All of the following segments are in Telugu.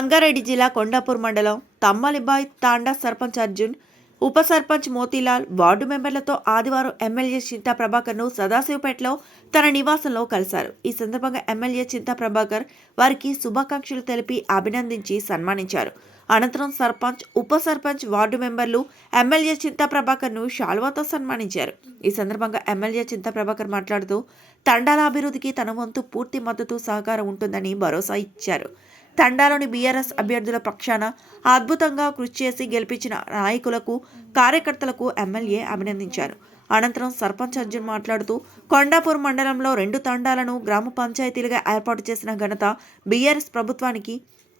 సంగారెడ్డి జిల్లా కొండాపూర్ మండలం తమ్మలిబాయ్ తాండా సర్పంచ్ అర్జున్, ఉప సర్పంచ్ మోతీలాల్ వార్డు మెంబర్లతో ఆదివారం ఎమ్మెల్యే చింతా ప్రభాకర్ను సదాశివపేటలో తన నివాసంలో కలిశారు. ఈ సందర్భంగా ఎమ్మెల్యే చింతా ప్రభాకర్ వారికి శుభాకాంక్షలు తెలిపి అభినందించి సన్మానించారు. అనంతరం సర్పంచ్, ఉప సర్పంచ్, వార్డు మెంబర్లు ఎమ్మెల్యే చింతా ప్రభాకర్ను శాల్వాతో సన్మానించారు. ఈ సందర్భంగా ఎమ్మెల్యే చింతా ప్రభాకర్ మాట్లాడుతూ తండాల అభివృద్ధికి తన వంతు పూర్తి మద్దతు సహకారం ఉంటుందని భరోసా ఇచ్చారు. తండాలోని బీఆర్ఎస్ అభ్యర్థుల పక్షాన అద్భుతంగా కృషి చేసి గెలిపించిన నాయకులకు, కార్యకర్తలకు ఎమ్మెల్యే అభినందించారు. అనంతరం సర్పంచ్ అర్జున్ మాట్లాడుతూ కొండాపూర్ మండలంలో 2 తండాలను గ్రామ పంచాయతీలుగా ఏర్పాటు చేసిన ఘనత బీఆర్ఎస్ ప్రభుత్వానికి,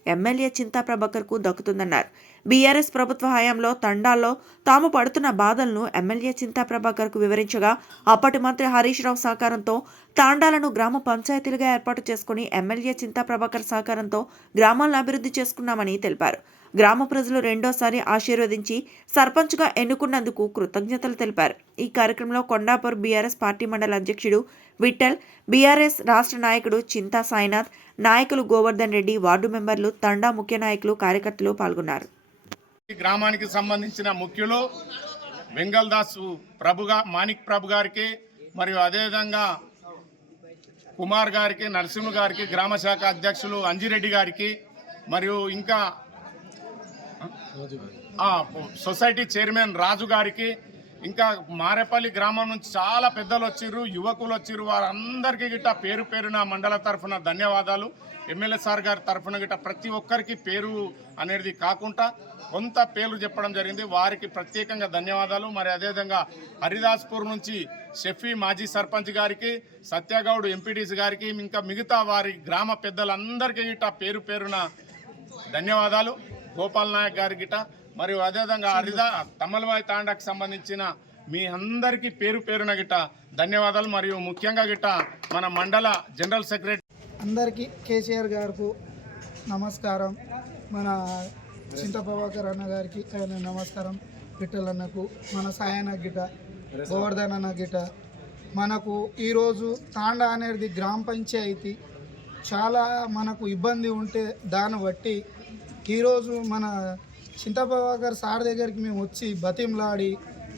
ఎమ్మెల్యే చింతా ప్రభాకర్కు దక్కుతుందన్నారు. బీఆర్ఎస్ ప్రభుత్వ హయాంలో తండాల్లో తాము పడుతున్న బాధలను ఎమ్మెల్యే చింతా ప్రభాకర్కు వివరించగా అప్పటి మంత్రి హరీష్ రావు సహకారంతో తాండాలను గ్రామ పంచాయతీలుగా ఏర్పాటు చేసుకుని ఎమ్మెల్యే చింతా ప్రభాకర్ సహకారంతో గ్రామాలను అభివృద్ధి చేసుకున్నామని తెలిపారు. గ్రామ ప్రజలు రెండోసారి ఆశీర్వదించి సర్పంచ్గా ఎన్నుకున్నందుకు కృతజ్ఞతలు తెలిపారు. ఈ కార్యక్రమంలో కొండాపూర్ బీఆర్ఎస్ పార్టీ మండల అధ్యక్షుడు విఠల్, బీఆర్ఎస్ రాష్ట్ర నాయకుడు చింతా సాయినాథ్, నాయకులు గోవర్ధన్ రెడ్డి, వార్డు మెంబర్లు, తండా ముఖ్య నాయకులు, కార్యకర్తలు పాల్గొన్నారు. గ్రామానికి సంబంధించిన ముఖ్యులు వెంగళదాసు ప్రభుగా, మాణిక్ ప్రభు గారికి, మరియు అదేవిధంగా కుమార్ గారికి, నరసింహ గారికి, గ్రామ శాఖ అధ్యక్షులు అంజిరెడ్డి గారికి, మరియు ఇంకా సొసైటీ చైర్మన్ రాజు గారికి, ఇంకా మారేపల్లి గ్రామం నుంచి చాలా పెద్దలు వచ్చిర్రు, యువకులు వచ్చిర్రు. వారందరికీ గిట్ట పేరు పేరున మండల తరఫున ధన్యవాదాలు. ఎమ్మెల్యే సార్ గారి తరఫున గిట్ట ప్రతి ఒక్కరికి పేరు అనేది కాకుండా కొంత పేర్లు చెప్పడం జరిగింది. వారికి ప్రత్యేకంగా ధన్యవాదాలు. మరి అదేవిధంగా హరిదాస్పూర్ నుంచి షఫీ మాజీ సర్పంచ్ గారికి, సత్యగౌడ్ ఎంపీటీసీ గారికి, ఇంకా మిగతా వారి గ్రామ పెద్దలందరికీ గిట్ట పేరు పేరున ధన్యవాదాలు. గోపాల్ నాయక్ గారి గిట్ట, మరియు అదేవిధంగా తమ్మలబాయ్ తాండాకు సంబంధించిన మీ అందరికీ పేరు పేరున గిట్ట ధన్యవాదాలు. మరియు ముఖ్యంగా గిట్ట మన మండల జనరల్ సెక్రటరీ అందరికీ, కేసీఆర్ గారికి నమస్కారం, మన చింతా ప్రభాకర్ అన్న గారికి నమస్కారం, విఠల్ అన్నకు, మన సాయన్న గిట, గోవర్ధన్ అన్న గిట. మనకు ఈరోజు తాండా అనేది గ్రామ పంచాయతీ చాలా మనకు ఇబ్బంది ఉంటే దాన్ని బట్టి ఈరోజు మన చింతా ప్రభాకర్ సార్ దగ్గరికి మేము వచ్చి బతిమలాడి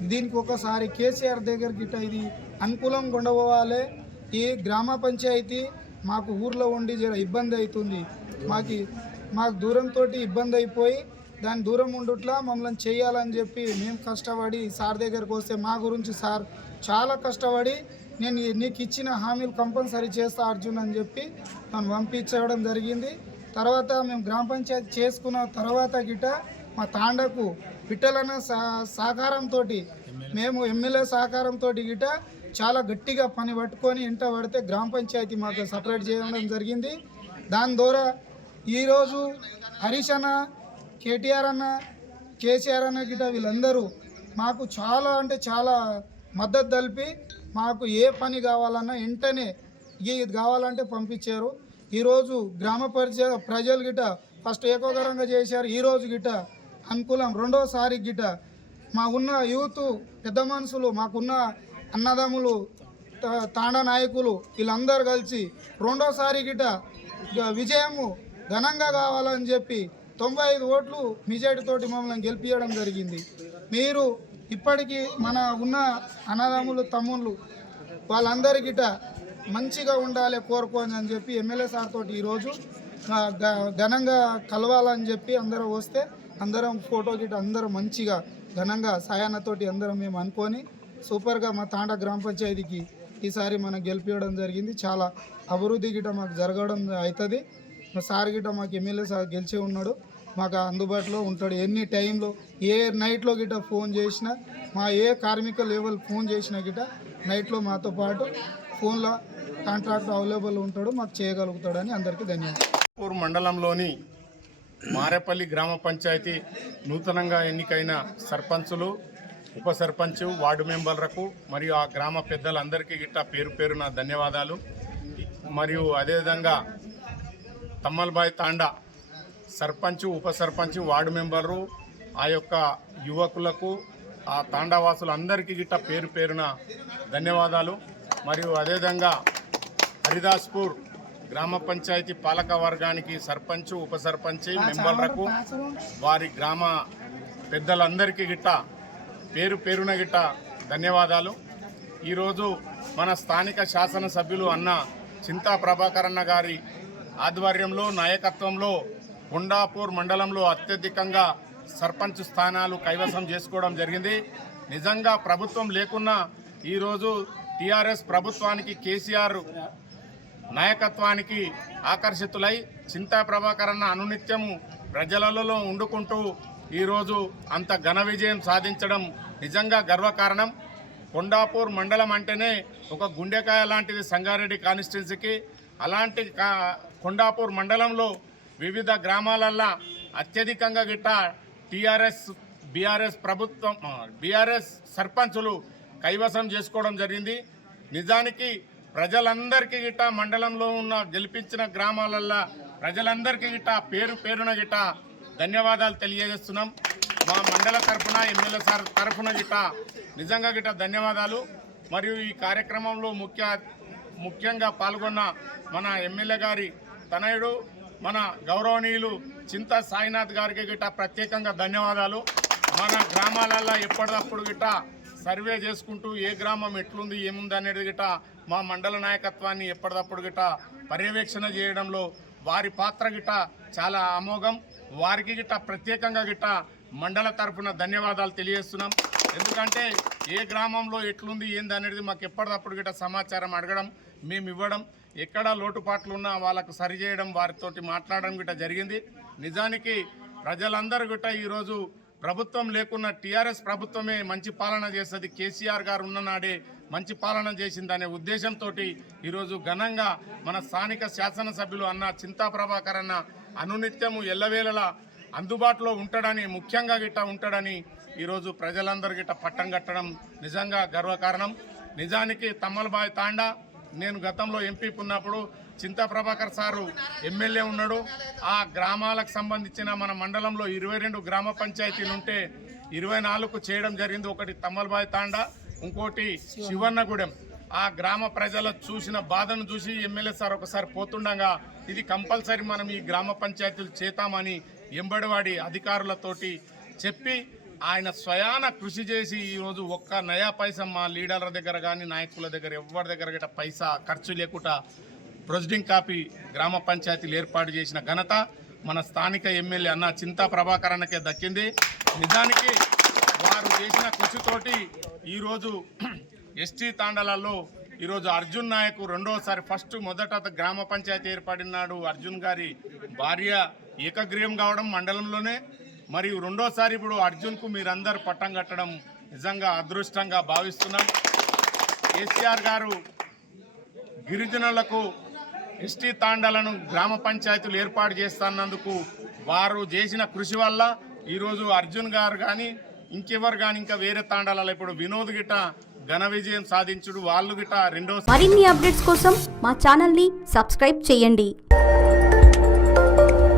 దీనికి ఒకసారి కేసీఆర్ దగ్గరికి గిట్ట ఇది అనుకూలంగా ఉండబోవాలి. ఈ గ్రామ పంచాయతీ మాకు ఊర్లో ఉండి జర ఇబ్బంది అవుతుంది, మాకు దూరంతో ఇబ్బంది అయిపోయి దాని దూరం ఉండుట్లా మమ్మల్ని చేయాలని చెప్పి మేము కష్టపడి సార్ దగ్గరకు వస్తే మా గురించి సార్ చాలా కష్టపడి నేను నీకు ఇచ్చిన హామీలు కంపల్సరీ చేస్తా అర్జున్ అని చెప్పి నన్ను పంపించడం జరిగింది. తర్వాత మేము గ్రామ పంచాయతీ చేసుకున్న తర్వాత గిట మా తాండకు విఠలన్న సహకారంతో, మేము ఎమ్మెల్యే సహకారంతో గిట చాలా గట్టిగా పని పట్టుకొని ఇంట పడితే గ్రామ పంచాయతీ మాకు సపరేట్ చేయడం జరిగింది. దాని ద్వారా ఈరోజు హరీష్ అన్న, కేటీఆర్ అన్న, కేసీఆర్ అన్న గిట వీళ్ళందరూ మాకు చాలా అంటే చాలా మద్దతు తెలిపి మాకు ఏ పని కావాలన్నా వెంటనే ఇది కావాలంటే పంపించారు. ఈరోజు గ్రామ ప్రజలు గిట ఫస్ట్ ఏకోగరంగా చేశారు. ఈరోజు గిట అనుకూలం రెండోసారి గిట మా ఉన్న యూత్, పెద్ద మనుషులు, మాకున్న అన్నదమ్ములు, తాండా నాయకులు వీళ్ళందరూ కలిసి రెండోసారి గిట విజయము ఘనంగా కావాలని చెప్పి 95 ఓట్లు మెజారిటీతోటి మమ్మల్ని గెలిపించడం జరిగింది. మీరు ఇప్పటికీ మన ఉన్న అన్నదమ్ములు, తమ్ముళ్ళు వాళ్ళందరి గిట మంచిగా ఉండాలి కోరుకోని అని చెప్పి ఎమ్మెల్యే సార్ తోటి ఈరోజు ఘనంగా కలవాలని చెప్పి అందరూ వస్తే అందరం ఫోటో గిట అందరం మంచిగా ఘనంగా సాయాన్నతోటి అందరం మేము అనుకొని సూపర్గా మా తాండా గ్రామ పంచాయతీకి ఈసారి మనం గెలిపించడం జరిగింది. చాలా అభివృద్ధి గిట మాకు జరగడం అవుతుంది. మా సార్ గిట మాకు ఎమ్మెల్యే సార్ గెలిచి ఉన్నాడు, మాకు అందుబాటులో ఉంటాడు. ఎన్ని టైంలో ఏ నైట్లో గిట ఫోన్ చేసినా, మా ఏ కార్మిక లెవెల్ ఫోన్ చేసినా గిట నైట్లో మాతో పాటు ఫోన్లో కాంట్రాక్ట్ అవైలబుల్ ఉంటాడు, మాకు చేయగలుగుతాడని అందరికీ ధన్యవాదాలు. మండలంలోని మారేపల్లి గ్రామ పంచాయతీ నూతనంగా ఎన్నికైన సర్పంచులు, ఉప సర్పంచ్, వార్డు మెంబర్లకు మరియు ఆ గ్రామ పెద్దలందరికీ గిట్ట పేరు పేరున ధన్యవాదాలు. మరియు అదేవిధంగా తమ్మల్బాయ్ తాండా సర్పంచ్, ఉప సర్పంచ్, వార్డు మెంబరు, ఆ యొక్క యువకులకు, ఆ తాండావాసులందరికీ గిట్ట పేరు పేరున ధన్యవాదాలు. మరియు అదేవిధంగా హరిదాస్పూర్ గ్రామ పంచాయతీ పాలక వర్గానికి సర్పంచ్ ఉప సర్పంచ్ మెంబర్లకు వారి గ్రామ పెద్దలందరికీ గిట్ట పేరు పేరున గిట్ట ధన్యవాదాలు. ఈరోజు మన స్థానిక శాసనసభ్యులు అన్న చింతా ప్రభాకర్ అన్న గారి ఆధ్వర్యంలో నాయకత్వంలో కొండాపూర్ మండలంలో అత్యధికంగా సర్పంచ్ స్థానాలు కైవసం చేసుకోవడం జరిగింది. నిజంగా ప్రభుత్వం లేకున్నా ఈరోజు టీఆర్ఎస్ ప్రభుత్వానికి కేసీఆర్ నాయకత్వానికి ఆకర్షితులై చింతా ప్రభాకర్ అన్న అనునిత్యము ప్రజలలో ఉండుకుంటూ ఈరోజు అంత ఘన విజయం సాధించడం నిజంగా గర్వకారణం. కొండాపూర్ మండలం అంటేనే ఒక గుండెకాయ లాంటిది సంగారెడ్డి కాన్స్టిట్యున్సీకి. అలాంటి కొండాపూర్ మండలంలో వివిధ గ్రామాలల్లో అత్యధికంగా గిట్ట టీఆర్ఎస్ బీఆర్ఎస్ సర్పంచులు కైవసం చేసుకోవడం జరిగింది. నిజానికి ప్రజలందరికీ గిట్ట మండలంలో ఉన్న గెలిపించిన గ్రామాలల్లో ప్రజలందరికీ గిట్ట పేరు పేరున గిట్ట ధన్యవాదాలు తెలియజేస్తున్నాం. మా మండల తరఫున ఎమ్మెల్యే సార్ తరఫున గిట్ట నిజంగా గిట్ట ధన్యవాదాలు. మరియు ఈ కార్యక్రమంలో ముఖ్యంగా పాల్గొన్న మన ఎమ్మెల్యే గారి తనయుడు మన గౌరవనీయులు చింతా సాయినాథ్ గారికి గిట్ట ప్రత్యేకంగా ధన్యవాదాలు. మన గ్రామాలలో ఎప్పటికప్పుడు గిట్ట సర్వే చేసుకుంటూ ఏ గ్రామం ఎట్లుంది ఏముంది అనేది గిట్ట మా మండల నాయకత్వాన్ని ఎప్పటికప్పుడు గిట్ట పర్యవేక్షణ చేయడంలో వారి పాత్ర గిట్ట చాలా అమోఘం. వారికి గిట్ట ప్రత్యేకంగా గిట్ట మండల తరఫున ధన్యవాదాలు తెలియజేస్తున్నాం. ఎందుకంటే ఏ గ్రామంలో ఎట్లుంది ఏంది అనేది మాకు ఎప్పటికప్పుడు గిట్ట సమాచారం అడగడం, మేము ఇవ్వడం, ఎక్కడ లోటుపాట్లు ఉన్నా వాళ్ళకు సరిచేయడం, వారితోటి మాట్లాడడం గిట్ట జరిగింది. నిజానికి ప్రజలందరూ గిట్ట ఈరోజు ప్రభుత్వం లేకున్న టీఆర్ఎస్ ప్రభుత్వమే మంచి పాలన చేస్తుంది, కేసీఆర్ గారు ఉన్ననాడే మంచి పాలన చేసిందనే ఉద్దేశంతో ఈరోజు ఘనంగా మన స్థానిక శాసనసభ్యులు అన్న చింతా ప్రభాకర్ అన్న అనునిత్యము ఎల్లవేళలా అందుబాటులో ఉంటాడని, ముఖ్యంగా గిట్ట ఉంటాడని ఈరోజు ప్రజలందరూ గిట్ట పట్టం కట్టడం నిజంగా గర్వకారణం. నిజానికి తమ్మలబాయి తాండా నేను గతంలో ఎంపీ ఉన్నప్పుడు చింతా ప్రభాకర్ సారు ఎమ్మెల్యే ఉన్నాడు. ఆ గ్రామాలకు సంబంధించిన మన మండలంలో 22 గ్రామ పంచాయతీలు ఉంటే 24కు చేయడం జరిగింది. ఒకటి తమ్మలబాయి తాండా, ఇంకోటి శివన్నగూడెం. ఆ గ్రామ ప్రజల చూసిన బాధను చూసి ఎమ్మెల్యే సార్ ఒకసారి పోతుండగా ఇది కంపల్సరీ మనం ఈ గ్రామ పంచాయతీలు చేతామని ఎంబడివాడి అధికారులతోటి చెప్పి ఆయన స్వయాన కృషి చేసి ఈరోజు ఒక్క నయా పైసా మా లీడర్ల దగ్గర కానీ నాయకుల దగ్గర ఎవరి దగ్గర గట్ట పైసా ఖర్చు లేకుండా ప్రొసీడింగ్ కాపీ గ్రామ పంచాయతీలు ఏర్పాటు చేసిన ఘనత మన స్థానిక ఎమ్మెల్యే అన్న చింతా ప్రభాకర్ అన్నకే దక్కింది. నిజానికి వారు చేసిన కృషితోటి ఈరోజు ఎస్టీ తాండాలలో ఈరోజు అర్జున్ నాయక్ రెండోసారి మొదట గ్రామ పంచాయతీ ఏర్పడినాడు అర్జున్ గారి భార్య ఏకగ్రీవం కావడం మండలంలోనే, మరియు రెండోసారి ఇప్పుడు అర్జున్కు మీరందరూ పట్టం కట్టడం నిజంగా అదృష్టంగా భావిస్తున్నాం. కేసీఆర్ గారు గిరిజనులకు ఎస్టీ తాండాలను గ్రామ పంచాయతీలు ఏర్పాటు చేస్తున్నందుకు వారు చేసిన కృషి వల్ల ఈరోజు అర్జున్ గారు కానీ ఇంకెవరు కానీ ఇంకా వేరే తాండాలలో ఇప్పుడు వినోద్ గిట్ట ఘన విజయం సాధించుడు వాళ్ళు గిట్ట మరిన్ని అప్డేట్స్ కోసం మా ఛానల్ ని సబ్స్క్రైబ్ చేయండి.